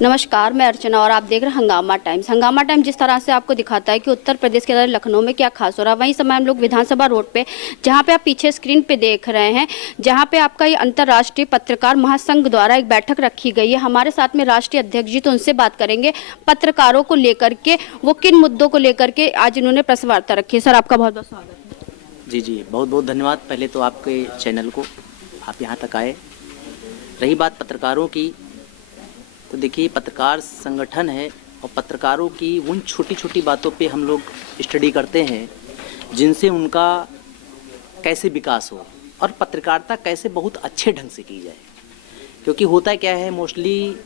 नमस्कार, मैं अर्चना और आप देख रहे हैं हंगामा टाइम्स। हंगामा टाइम्स जिस तरह से आपको दिखाता है कि उत्तर प्रदेश के अंदर लखनऊ में क्या खास हो रहा है, वहीं समय हम लोग विधानसभा रोड पे, जहां पे आप पीछे स्क्रीन पे देख रहे हैं, जहां पे आपका ये अंतर्राष्ट्रीय पत्रकार महासंघ द्वारा एक बैठक रखी गई है। हमारे साथ में राष्ट्रीय अध्यक्ष जी, तो उनसे बात करेंगे पत्रकारों को लेकर के, वो किन मुद्दों को लेकर के आज इन्होंने प्रेस वार्ता रखी है। सर, आपका बहुत बहुत स्वागत है। जी, बहुत बहुत धन्यवाद। पहले तो आपके चैनल को, आप यहाँ तक आए। रही बात पत्रकारों की, तो देखिए पत्रकार संगठन है और पत्रकारों की उन छोटी छोटी बातों पे हम लोग स्टडी करते हैं जिनसे उनका कैसे विकास हो और पत्रकारिता कैसे बहुत अच्छे ढंग से की जाए। क्योंकि होता क्या है, मोस्टली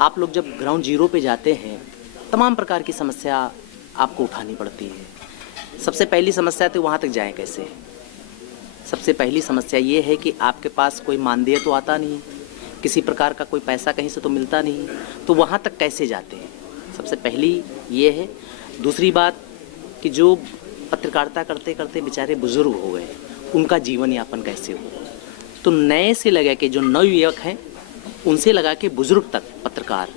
आप लोग जब ग्राउंड जीरो पे जाते हैं तमाम प्रकार की समस्या आपको उठानी पड़ती है। सबसे पहली समस्या तो वहाँ तक जाएं कैसे। सबसे पहली समस्या ये है कि आपके पास कोई मानदेय तो आता नहीं, किसी प्रकार का कोई पैसा कहीं से तो मिलता नहीं, तो वहाँ तक कैसे जाते हैं, सबसे पहली ये है। दूसरी बात कि जो पत्रकारिता करते करते बेचारे बुजुर्ग हो गए, उनका जीवन यापन कैसे हो। तो नए से लगा के जो नवयुवक हैं उनसे लगा के बुजुर्ग तक पत्रकार,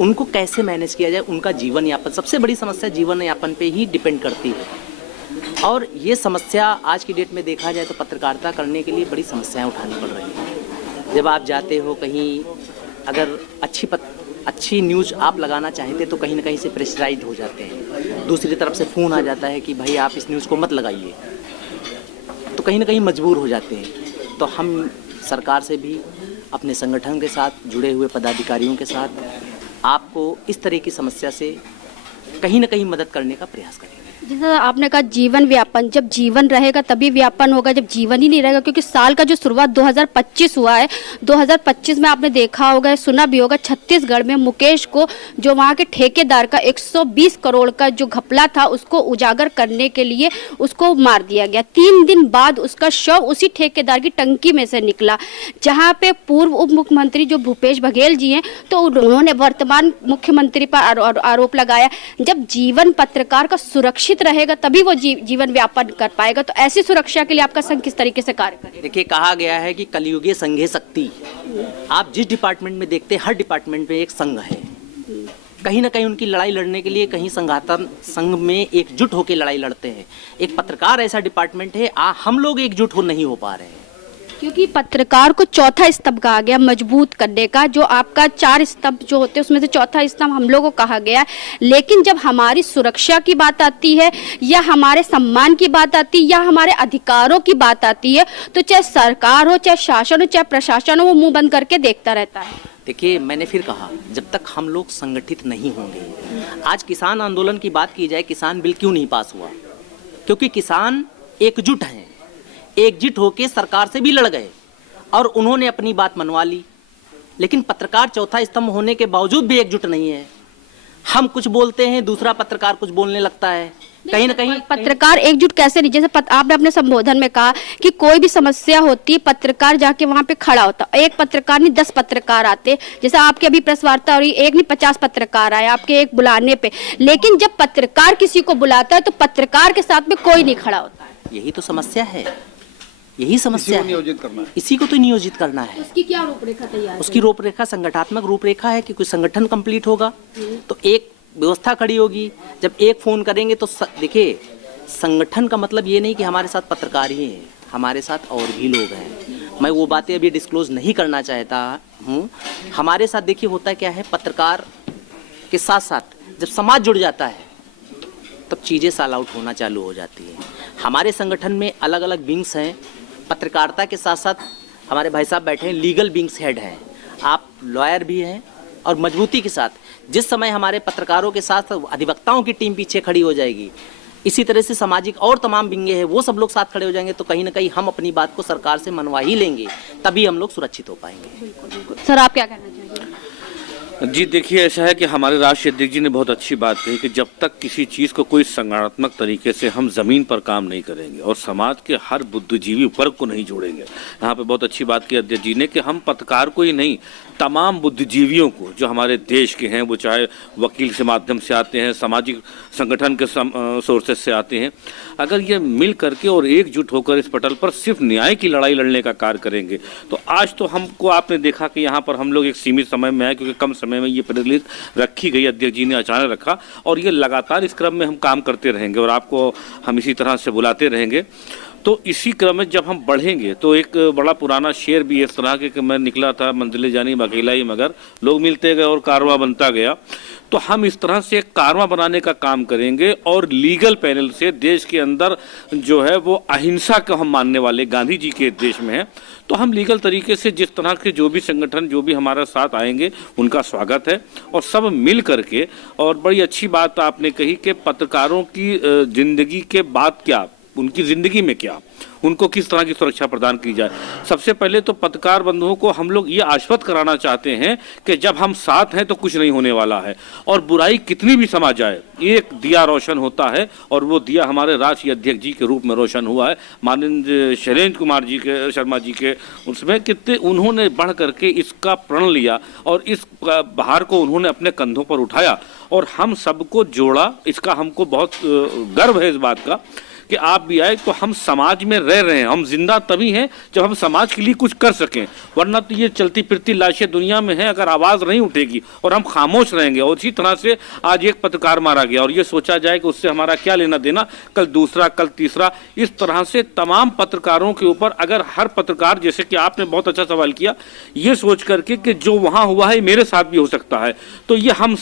उनको कैसे मैनेज किया जाए, उनका जीवन यापन। सबसे बड़ी समस्या जीवन यापन पे ही डिपेंड करती है। और ये समस्या आज की डेट में देखा जाए तो पत्रकारिता करने के लिए बड़ी समस्याएं उठानी पड़ रही हैं। जब आप जाते हो कहीं, अगर अच्छी न्यूज़ आप लगाना चाहते तो कहीं ना कहीं से प्रेशराइज हो जाते हैं। दूसरी तरफ से फ़ोन आ जाता है कि भाई आप इस न्यूज़ को मत लगाइए, तो कहीं ना कहीं मजबूर हो जाते हैं। तो हम सरकार से भी, अपने संगठन के साथ जुड़े हुए पदाधिकारियों के साथ, आपको इस तरह की समस्या से कहीं ना कहीं मदद करने का प्रयास करेंगे। जैसा आपने कहा जीवन व्यापन, जब जीवन रहेगा तभी व्यापन होगा, जब जीवन ही नहीं रहेगा, क्योंकि साल का जो शुरुआत 2025 हुआ है, 2025 में आपने देखा होगा, सुना भी होगा, छत्तीसगढ़ में मुकेश को, जो वहाँ के ठेकेदार का 120 करोड़ का जो घपला था, उसको उजागर करने के लिए उसको मार दिया गया। 3 दिन बाद उसका शव उसी ठेकेदार की टंकी में से निकला, जहाँ पे पूर्व उप मुख्यमंत्री जो भूपेश बघेल जी हैं, तो उन्होंने वर्तमान मुख्यमंत्री पर आरोप लगाया। जब जीवन पत्रकार का सुरक्षित रहेगा तभी वो जीवन व्यापन कर पाएगा। तो ऐसी सुरक्षा के लिए आपका संघ किस तरीके से कार्य करेगा? देखिए, कहा गया है कि कलयुगे संघे शक्ति। आप जिस डिपार्टमेंट में देखते हैं, हर डिपार्टमेंट में एक संघ है। कहीं ना कहीं उनकी लड़ाई लड़ने के लिए कहीं संघातन संघ में एकजुट होकर लड़ाई लड़ते हैं। एक पत्रकार ऐसा डिपार्टमेंट है, हम लोग एकजुट नहीं हो पा रहे हैं। क्योंकि पत्रकार को चौथा स्तंभ कहा गया मजबूत करने का, जो आपका 4 स्तंभ जो होते हैं उसमें से चौथा स्तंभ हम लोगों को कहा गया। लेकिन जब हमारी सुरक्षा की बात आती है, या हमारे सम्मान की बात आती है, या हमारे अधिकारों की बात आती है, तो चाहे सरकार हो, चाहे शासन हो, चाहे प्रशासन हो, वो मुंह बंद करके देखता रहता है। देखिए, मैंने फिर कहा, जब तक हम लोग संगठित नहीं होंगे। आज किसान आंदोलन की बात की जाए, किसान बिल क्यों नहीं पास हुआ? क्योंकि किसान एकजुट हैं, एकजुट होकर सरकार से भी लड़ गए और उन्होंने अपनी बात मनवा ली। लेकिन पत्रकार चौथा स्तंभ होने के बावजूद भी एकजुट नहीं है। हम कुछ बोलते हैं, दूसरा पत्रकार कुछ बोलने लगता है। कहीं ना कहीं पत्रकार एकजुट कैसे नहीं? जैसे आपने अपने संबोधन में कहा कि कोई भी समस्या होती है, पत्रकार जाके वहां पे खड़ा होता। एक पत्रकार नहीं, 10 पत्रकार आते। जैसे आपके अभी प्रेस वार्ता हो रही, एक नहीं 50 पत्रकार आए आपके एक बुलाने पे। लेकिन जब पत्रकार किसी को बुलाता है तो पत्रकार के साथ में कोई नहीं खड़ा होता है। यही तो समस्या है, यही समस्या है। नियोजित करना है, इसी को तो नियोजित करना है। उसकी क्या रूपरेखा तैयार है? उसकी रूपरेखा, संगठनात्मक रूपरेखा है कि कोई संगठन कंप्लीट होगा तो एक व्यवस्था खड़ी होगी। जब एक फोन करेंगे तो देखिए, संगठन का मतलब ये नहीं कि हमारे साथ पत्रकार ही हैं, हमारे साथ और भी लोग हैं। मैं वो बातें अभी डिस्क्लोज नहीं करना चाहता हूँ। हमारे साथ देखिए होता क्या है, पत्रकार के साथ साथ जब समाज जुड़ जाता है तब चीज़ें साल आउट होना चालू हो जाती है। हमारे संगठन में अलग अलग विंग्स हैं। पत्रकारिता के साथ साथ हमारे भाई साहब बैठे हैं, लीगल विंग्स हेड हैं, आप लॉयर भी हैं। और मजबूती के साथ जिस समय हमारे पत्रकारों के साथ अधिवक्ताओं की टीम पीछे खड़ी हो जाएगी, इसी तरह से सामाजिक और तमाम विंगे हैं, वो सब लोग साथ खड़े हो जाएंगे, तो कहीं ना कहीं हम अपनी बात को सरकार से मनवा ही लेंगे, तभी हम लोग सुरक्षित हो पाएंगे। सर, आप क्या कहना चाहिए? जी देखिए, ऐसा है कि हमारे राष्ट्रीय अध्यक्ष जी ने बहुत अच्छी बात कही कि जब तक किसी चीज़ को कोई संगठनात्मक तरीके से हम ज़मीन पर काम नहीं करेंगे और समाज के हर बुद्धिजीवी वर्ग को नहीं जोड़ेंगे। यहाँ पे बहुत अच्छी बात की अध्यक्ष जी ने कि हम पत्रकार को ही नहीं, तमाम बुद्धिजीवियों को जो हमारे देश के हैं, वो चाहे वकील के माध्यम से आते हैं, सामाजिक संगठन के सोर्सेज से आते हैं, अगर ये मिल करके और एकजुट होकर इस पटल पर सिर्फ न्याय की लड़ाई लड़ने का कार्य करेंगे तो आज तो हमको आपने देखा कि यहाँ पर हम लोग एक सीमित समय में है, क्योंकि कम समय समय में ये प्रेस रिलीज रखी गई, अध्यक्ष जी ने अचानक रखा, और ये लगातार इस क्रम में हम काम करते रहेंगे और आपको हम इसी तरह से बुलाते रहेंगे। तो इसी क्रम में जब हम बढ़ेंगे तो एक बड़ा पुराना शेर भी इस तरह के कि मैं निकला था मंजिले जानी अकेला ही मगर लोग मिलते गए और कारवां बनता गया। तो हम इस तरह से एक कारवां बनाने का काम करेंगे और लीगल पैनल से देश के अंदर जो है वो अहिंसा को हम मानने वाले गांधी जी के देश में है, तो हम लीगल तरीके से जिस तरह के जो भी संगठन जो भी हमारे साथ आएंगे उनका स्वागत है और सब मिल करके। और बड़ी अच्छी बात आपने कही कि पत्रकारों की जिंदगी के बाद क्या, उनकी जिंदगी में क्या, उनको किस तरह की सुरक्षा प्रदान की जाए। सबसे पहले तो पत्रकार बंधुओं को हम लोग ये आश्वस्त कराना चाहते हैं कि जब हम साथ हैं तो कुछ नहीं होने वाला है, और बुराई कितनी भी समा जाए एक दिया रोशन होता है, और वो दिया हमारे राष्ट्रीय अध्यक्ष जी के रूप में रोशन हुआ है, माननीय शैलेंद्र कुमार जी के शर्मा जी के उसमें कितने उन्होंने बढ़ करके इसका प्रण लिया और इस भार को उन्होंने अपने कंधों पर उठाया और हम सबको जोड़ा। इसका हमको बहुत गर्व है इस बात का कि आप भी आए, तो हम समाज में रह रहे हैं। हम जिंदा तभी हैं जब हम समाज के लिए कुछ कर सकें, वरना तो ये चलती फिरती लाशें दुनिया में हैं, अगर आवाज़ नहीं उठेगी और हम खामोश रहेंगे। और इसी तरह से आज एक पत्रकार मारा गया और ये सोचा जाए कि उससे हमारा क्या लेना देना, कल दूसरा, कल तीसरा, इस तरह से तमाम पत्रकारों के ऊपर अगर हर पत्रकार, जैसे कि आपने बहुत अच्छा सवाल किया, ये सोच करके कि जो वहाँ हुआ है मेरे साथ भी हो सकता है, तो ये हम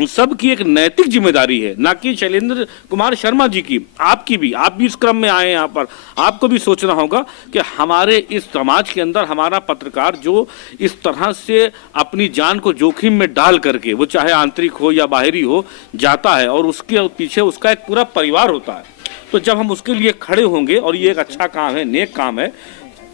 सबकी एक नैतिक जिम्मेदारी है, ना कि शैलेंद्र कुमार शर्मा जी की, आपकी भी। आप भी इस क्रम में आए हैं यहाँ पर, आपको भी सोचना होगा कि हमारे इस समाज के अंदर हमारा पत्रकार जो इस तरह से अपनी जान को जोखिम में डाल करके, वो चाहे आंतरिक हो या बाहरी हो, जाता है और उसके पीछे उसका एक पूरा परिवार होता है। तो जब हम उसके लिए खड़े होंगे, और ये एक अच्छा काम है, नेक काम है,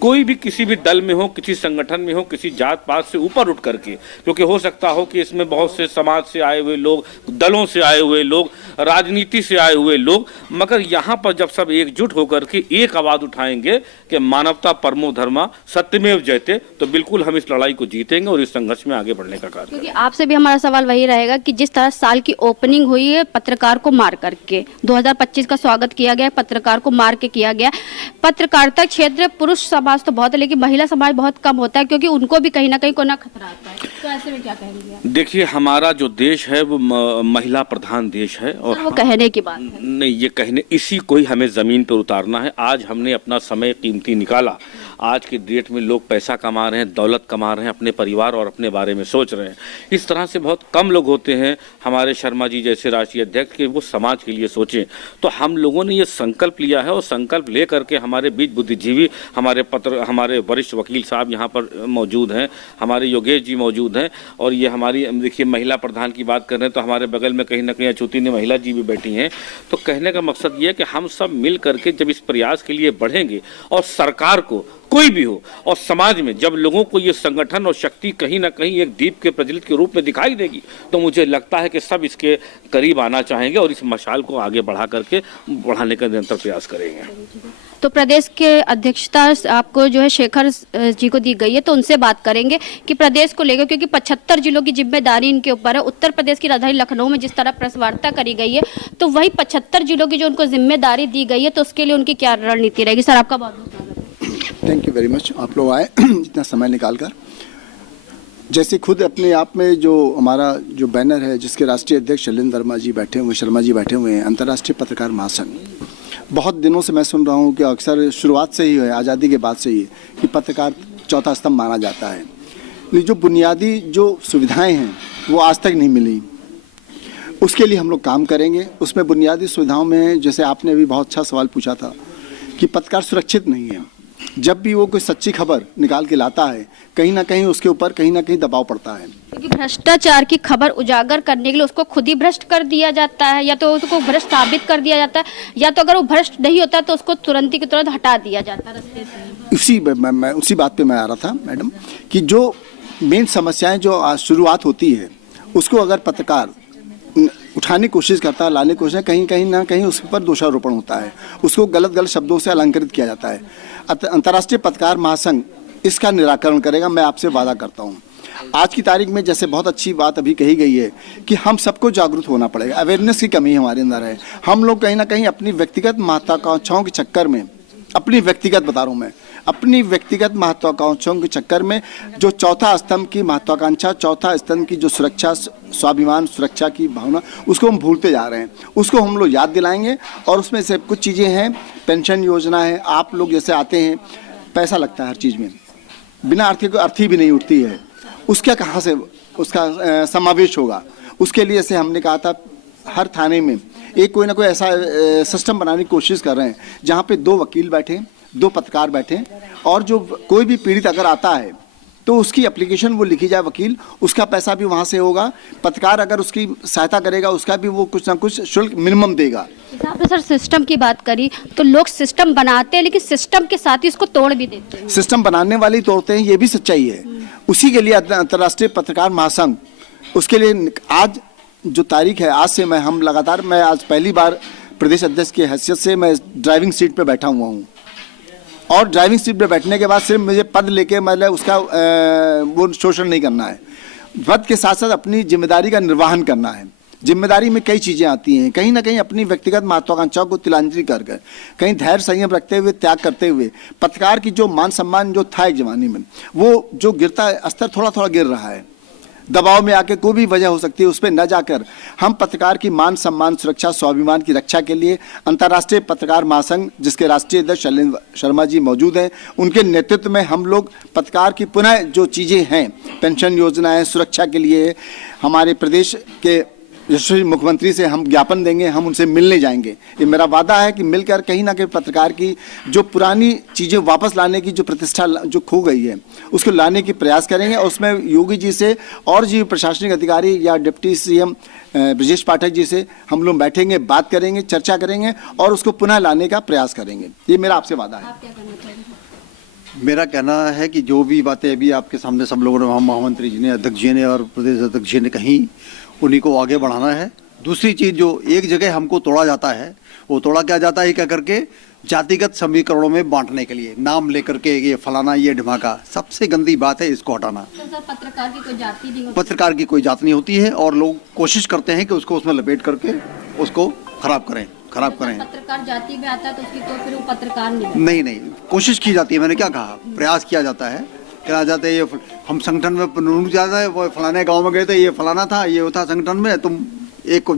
कोई भी किसी भी दल में हो, किसी संगठन में हो, किसी जात पात से ऊपर उठ करके, क्योंकि हो सकता हो कि इसमें बहुत से समाज से आए हुए लोग, दलों से आए हुए लोग, राजनीति से आए हुए लोग, मगर यहाँ पर जब सब एकजुट होकर के एक आवाज उठाएंगे कि मानवता परमो धर्मा सत्यमेव जयते, तो बिल्कुल हम इस लड़ाई को जीतेंगे और इस संघर्ष में आगे बढ़ने का कार्य क्योंकि आपसे भी हमारा सवाल वही रहेगा कि जिस तरह साल की ओपनिंग हुई है पत्रकार को मार करके, 2025 का स्वागत किया गया, पत्रकार को मार के किया गया। पत्रकारिता क्षेत्र पुरुष समाज तो बहुत है, लेकिन महिला समाज बहुत कम होता है, क्योंकि उनको भी कहीं ना कहीं कोई ना खतरा आता है। तो ऐसे में क्या कहेंगे आप? देखिए, हमारा जो देश है वो महिला प्रधान देश है, और वो कहने की बात है नहीं, ये कहने, इसी को ही हमें जमीन पर उतारना है। आज हमने अपना समय कीमती निकाला। आज की डेट में लोग पैसा कमा रहे हैं, दौलत कमा रहे हैं, अपने परिवार और अपने बारे में सोच रहे हैं। इस तरह से बहुत कम लोग होते हैं हमारे शर्मा जी जैसे राष्ट्रीय अध्यक्ष के वो समाज के लिए सोचें। तो हम लोगों ने ये संकल्प लिया है और संकल्प ले करके हमारे बीच बुद्धिजीवी, हमारे वरिष्ठ वकील साहब यहाँ पर मौजूद हैं, हमारे योगेश जी मौजूद हैं, और ये हमारी, देखिए, महिला प्रधान की बात कर रहे हैं तो हमारे बगल में कहीं ना कहीं अछूती ने महिला जी भी बैठी हैं। तो कहने का मकसद ये है कि हम सब मिल करके जब इस प्रयास के लिए बढ़ेंगे, और सरकार को, कोई भी हो, और समाज में जब लोगों को ये संगठन और शक्ति कहीं ना कहीं एक दीप के प्रज्वलित के रूप में दिखाई देगी, तो मुझे लगता है कि सब इसके करीब आना चाहेंगे और इस मशाल को आगे बढ़ा करके बढ़ाने का निरंतर प्रयास करेंगे। तो प्रदेश के अध्यक्षता आपको जो है शेखर जी को दी गई है, तो उनसे बात करेंगे कि प्रदेश को लेकर, क्योंकि 75 जिलों की जिम्मेदारी इनके ऊपर है। उत्तर प्रदेश की राजधानी लखनऊ में जिस तरह प्रेस वार्ता करी गई है, तो वही 75 जिलों की जो उनको जिम्मेदारी दी गई है, तो उसके लिए उनकी क्या रणनीति रहेगी? सर, आपका बहुत बहुत स्वागत है। थैंक यू वेरी मच, आप लोग आए इतना समय निकाल कर। जैसे खुद अपने आप में जो हमारा जो बैनर है, जिसके राष्ट्रीय अध्यक्ष शैलेंद्र शर्मा जी बैठे हुए हैं, अंतर्राष्ट्रीय पत्रकार महासंघ, बहुत दिनों से मैं सुन रहा हूँ कि अक्सर शुरुआत से ही है, आज़ादी के बाद से ही, कि पत्रकार चौथा स्तंभ माना जाता है। लेकिन जो बुनियादी जो सुविधाएं हैं वो आज तक नहीं मिली, उसके लिए हम लोग काम करेंगे। उसमें बुनियादी सुविधाओं में, जैसे आपने अभी बहुत अच्छा सवाल पूछा था कि पत्रकार सुरक्षित नहीं है। जब भी वो कोई सच्ची खबर निकाल के लाता है, कहीं ना कहीं उसके ऊपर कहीं ना कहीं दबाव पड़ता है, क्योंकि भ्रष्टाचार की खबर उजागर करने के लिए उसको खुद ही भ्रष्ट कर दिया जाता है, या तो उसको भ्रष्ट साबित कर दिया जाता है, या तो अगर वो भ्रष्ट नहीं होता तो उसको तुरंत ही तुरंत हटा दिया जाता है रास्ते से। उसी बात पे मैं आ रहा था मैडम, कि जो मेन समस्याएं जो शुरुआत होती है, उसको अगर पत्रकार उठाने की कोशिश करता है, लाने की कोशिश, कहीं ना कहीं उसके ऊपर दोषारोपण होता है, उसको गलत शब्दों से अलंकृत किया जाता है। अंतर्राष्ट्रीय पत्रकार महासंघ इसका निराकरण करेगा, मैं आपसे वादा करता हूँ। आज की तारीख में जैसे बहुत अच्छी बात अभी कही गई है कि हम सबको जागरूक होना पड़ेगा, अवेयरनेस की कमी हमारे अंदर है। हम लोग कहीं ना कहीं अपनी व्यक्तिगत महत्वाकांक्षाओं के चक्कर में अपनी व्यक्तिगत बता रहा हूँ मैं, अपनी व्यक्तिगत महत्वाकांक्षाओं के चक्कर में जो चौथा स्तंभ की महत्वाकांक्षा, चौथा स्तंभ की जो सुरक्षा, स्वाभिमान, सुरक्षा की भावना, उसको हम भूलते जा रहे हैं। उसको हम लोग याद दिलाएंगे। और उसमें से कुछ चीज़ें हैं, पेंशन योजना है, आप लोग जैसे आते हैं, पैसा लगता है हर चीज़ में, बिना अर्थी भी नहीं उठती है, उसका कहाँ से उसका समावेश होगा। उसके लिए से हमने कहा था हर थाने में एक कोई ना कोई ऐसा सिस्टम बनाने की कोशिश कर रहे हैं जहाँ पे 2 वकील बैठे, 2 पत्रकार बैठे, और जो कोई भी पीड़ित अगर आता है तो उसकी एप्लीकेशन वो लिखी जाए, वकील उसका पैसा भी वहाँ से होगा, पत्रकार अगर उसकी सहायता करेगा उसका भी वो कुछ ना कुछ शुल्क मिनिमम देगा। आपने सर सिस्टम की बात करी, तो लोग सिस्टम बनाते हैं लेकिन सिस्टम के साथ ही इसको तोड़ भी देते हैं। सिस्टम बनाने वाले ही तोड़ते हैं, ये भी सच्चाई है। उसी के लिए अंतर्राष्ट्रीय पत्रकार महासंघ, उसके लिए आज जो तारीख है, आज से मैं आज पहली बार प्रदेश अध्यक्ष की हैसियत से मैं ड्राइविंग सीट पे बैठा हुआ हूँ। और ड्राइविंग सीट पे बैठने के बाद सिर्फ मुझे पद लेके मतलब उसका वो शोषण नहीं करना है, पद के साथ साथ अपनी जिम्मेदारी का निर्वहन करना है। जिम्मेदारी में कई चीज़ें आती हैं, कहीं ना कहीं अपनी व्यक्तिगत महत्वाकांक्षाओं को तिलांजलि कर कहीं धैर्य संयम रखते हुए, त्याग करते हुए, पत्रकार की जो मान सम्मान जो था एक जमाने में, वो जो गिरता है, स्तर थोड़ा थोड़ा गिर रहा है। दबाव में आके कोई भी वजह हो सकती है, उस पर न जाकर हम पत्रकार की मान सम्मान, सुरक्षा, स्वाभिमान की रक्षा के लिए अंतर्राष्ट्रीय पत्रकार महासंघ, जिसके राष्ट्रीय अध्यक्ष शैलेंद्र शर्मा जी मौजूद हैं, उनके नेतृत्व में हम लोग पत्रकार की पुनः जो चीज़ें हैं, पेंशन योजना है, सुरक्षा के लिए हमारे प्रदेश के यशस्वी मुख्यमंत्री से हम ज्ञापन देंगे, हम उनसे मिलने जाएंगे। ये मेरा वादा है कि मिलकर कहीं ना कहीं पत्रकार की जो पुरानी चीज़ें वापस लाने की जो प्रतिष्ठा जो खो गई है उसको लाने की प्रयास करेंगे। और उसमें योगी जी से और जी प्रशासनिक अधिकारी या डिप्टी सीएम ब्रजेश पाठक जी से हम लोग बैठेंगे, बात करेंगे, चर्चा करेंगे और उसको पुनः लाने का प्रयास करेंगे। ये मेरा आपसे वादा है। मेरा कहना है कि जो भी बातें अभी आपके सामने सब लोगों ने, महामंत्री जी ने, अध्यक्ष जी ने और प्रदेश अध्यक्ष जी ने कही, उन्हीं को आगे बढ़ाना है। दूसरी चीज़, जो एक जगह हमको तोड़ा जाता है, वो तोड़ा क्या जाता है क्या करके, जातिगत समीकरणों में बांटने के लिए, नाम लेकर के ये फलाना, ये ढिमाका, सबसे गंदी बात है, इसको हटाना। पत्रकार की कोई जाति नहीं होती, पत्रकार की कोई जात नहीं होती है, और लोग कोशिश करते हैं कि उसको उसमें लपेट करके उसको खराब करें। पत्रकार जाति में आता है तो उसकी तो फिर वो पत्रकार नहीं, कोशिश की जाती है। मैंने क्या कहा, प्रयास किया जाता है, क्या जाते हैं, ये हम संगठन में जाता है, वो फलाने गांव में गए थे, ये फलाना था, ये था संगठन में, तुम एक को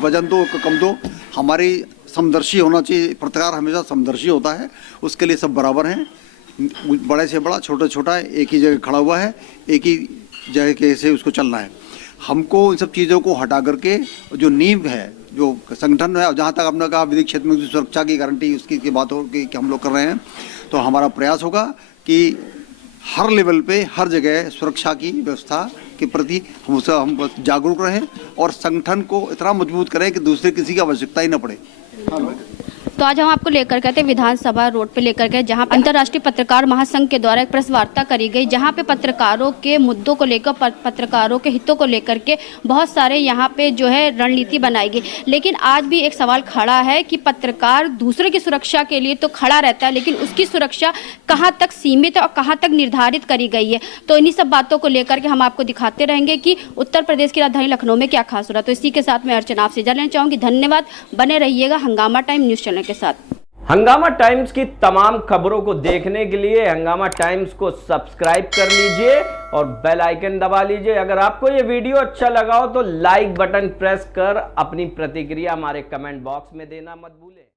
वजन दो, कम दो। हमारी समदर्शी होना चाहिए, पत्रकार हमेशा समदर्शी होता है, उसके लिए सब बराबर हैं, बड़े से बड़ा, छोटा छोटा एक ही जगह खड़ा हुआ है, एक ही जगह के से उसको चलना है। हमको इन सब चीज़ों को हटा करके जो नींव है, जो संगठन है, जहाँ तक आपने कहा विधिक क्षेत्र में सुरक्षा की गारंटी, उसकी बात हो कि हम लोग कर रहे हैं, तो हमारा प्रयास होगा कि हर लेवल पे, हर जगह सुरक्षा की व्यवस्था के प्रति हम जागरूक रहें और संगठन को इतना मजबूत करें कि दूसरे किसी की आवश्यकता ही न पड़े। तो आज हम आपको लेकर गए थे विधानसभा रोड पे लेकर गए, जहां अंतर्राष्ट्रीय पत्रकार महासंघ के द्वारा एक प्रेस वार्ता करी गई, जहां पे पत्रकारों के मुद्दों को लेकर, पत्रकारों के हितों को लेकर के बहुत सारे यहां पे जो है रणनीति बनाई गई। लेकिन आज भी एक सवाल खड़ा है कि पत्रकार दूसरे की सुरक्षा के लिए तो खड़ा रहता है, लेकिन उसकी सुरक्षा कहाँ तक सीमित है और कहाँ तक निर्धारित करी गई है। तो इन्हीं सब बातों को लेकर के हम आपको दिखाते रहेंगे कि उत्तर प्रदेश की राजधानी लखनऊ में क्या खास हो रहा है। तो इसी के साथ मैं अर्चना आपसे जान लेना चाहूँगी। धन्यवाद, बने रहिएगा हंगामा टाइम न्यूज़ चैनल के साथ। हंगामा टाइम्स की तमाम खबरों को देखने के लिए हंगामा टाइम्स को सब्सक्राइब कर लीजिए और बेल आइकन दबा लीजिए। अगर आपको ये वीडियो अच्छा लगा हो तो लाइक बटन प्रेस कर अपनी प्रतिक्रिया हमारे कमेंट बॉक्स में देना मत भूलें।